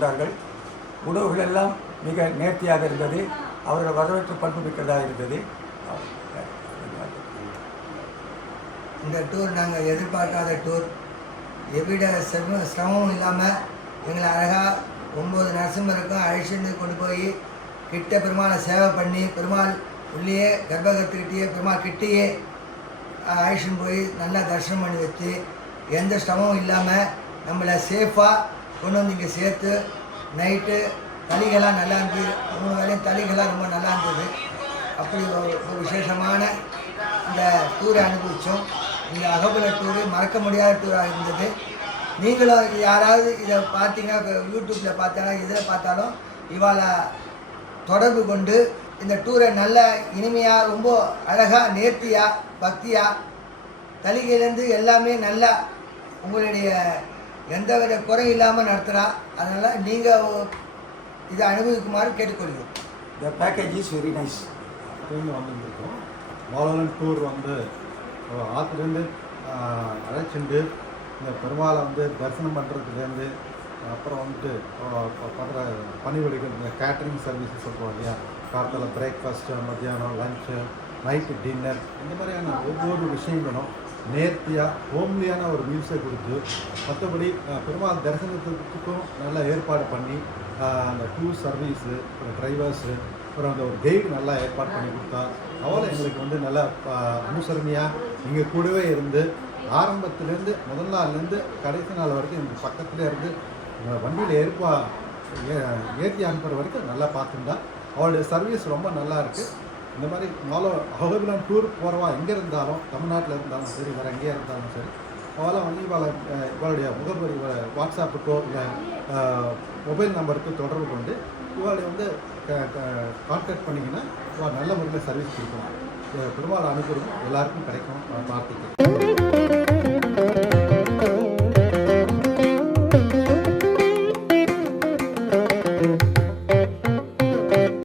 கொண்டார்கள். உணவுகள் எல்லாம் மிக நேர்த்தியாக இருந்தது. அவர்கள் வரவேற்று பண்பு மிக்கதாக இருந்தது. இந்த டூர் நாங்கள் எதிர்பார்க்காத டூர், எவ்விட சிரமமும் இல்லாமல் எங்களை அழகாக 9 நரசிம்மருக்கும் அழைச்சிட்டு கொண்டு போய் கிட்ட பெருமாளை சேவை பண்ணி, பெருமாள் உள்ளே கர்ப்பகத்துக்கிட்டேயே பெருமாள் கிட்டேயே அழைச்சின்னு போய் நல்லா தரிசனம் பண்ணி வச்சு எந்த சிரமமும் இல்லாமல் நம்மளை சேஃபாக கொண்டு வந்து இங்கே சேர்த்து நைட்டு தளிகளாக நல்லா இருந்தது. 3 வேளையும் தளிகளாக ரொம்ப நல்லா இருந்தது. அப்படி ஒரு விசேஷமான இந்த டூரை அனுபவித்தோம். இந்த அகபுல டூரு மறக்க முடியாத டூராக இருந்தது. நீங்களும் யாராவது இதை பார்த்தீங்கன்னா, யூடியூப்பில் பார்த்தாலும் இதில் பார்த்தாலும் இவாளை தொடர்பு கொண்டு இந்த டூரை நல்ல இனிமையாக, ரொம்ப அழகாக, நேர்த்தியாக, பக்தியாக, தலிகையிலேருந்து எல்லாமே நல்லா உங்களுடைய எந்த வித குறை இல்லாமல் நடத்துகிறா. அதனால் நீங்கள் இதை அனுபவிக்குமாறு கேட்டுக்கொள்கிறோம். The package is very nice. வந்துருக்கோம். மாலவன் டூர் வந்து ஆற்றுலேருந்து அழைச்சிட்டு இந்த பெருமாளை வந்து தரிசனம் பண்ணுறதுலேருந்து அப்புறம் வந்துட்டு பண்ணுற பணிவெளிகள், இந்த கேட்ரிங் சர்வீஸஸ் சொல்லுவோம் இல்லையா, காலத்தில் பிரேக்ஃபாஸ்ட்டு, மத்தியானம் லஞ்சு, நைட்டு டின்னர், இந்த மாதிரியான ஒவ்வொரு விஷயங்களும் நேர்த்தியாக ஹோம்லியான ஒரு மீல்ஸை கொடுத்து, மற்றபடி பெருமாள் தரிசனத்துக்கும் நல்லா ஏற்பாடு பண்ணி அந்த டூர் சர்வீஸு, ஒரு டிரைவர்ஸு, அப்புறம் அந்த ஒரு கைடு நல்லா ஏற்பாடு பண்ணி கொடுத்தா, அவளை எங்களுக்கு வந்து நல்லா அனுசரணையாக எங்கள் கூடவே இருந்து ஆரம்பத்துலேருந்து முதல் நாள்லேருந்து கடைசி நாள் வரைக்கும் எங்களுக்கு பக்கத்துலேயே இருந்து வண்டியில் ஏற்றி அனுப்புகிற வரைக்கும் நல்லா பார்த்துருந்தா. அவளுடைய சர்வீஸ் ரொம்ப நல்லா இருக்குது. இந்த மாதிரி அகோபிலம் டூர் போகிறவா எங்கே இருந்தாலும், தமிழ்நாட்டில் இருந்தாலும் சரி, வேறு எங்கேயா இருந்தாலும் சரி, அவளை வந்து இவளுடைய முகவரி வாட்ஸ்அப்புக்கோ இல்லை மொபைல் நம்பருக்கு தொடர்பு கொண்டு இவளை வந்து கான்டாக்ட் பண்ணிங்கன்னா நல்ல முறையில் சர்வீஸ் கொடுக்கணும். பெருமாள் அனுப்புறது எல்லாருக்கும் கிடைக்கும். நான் பார்த்துக்கிறேன்.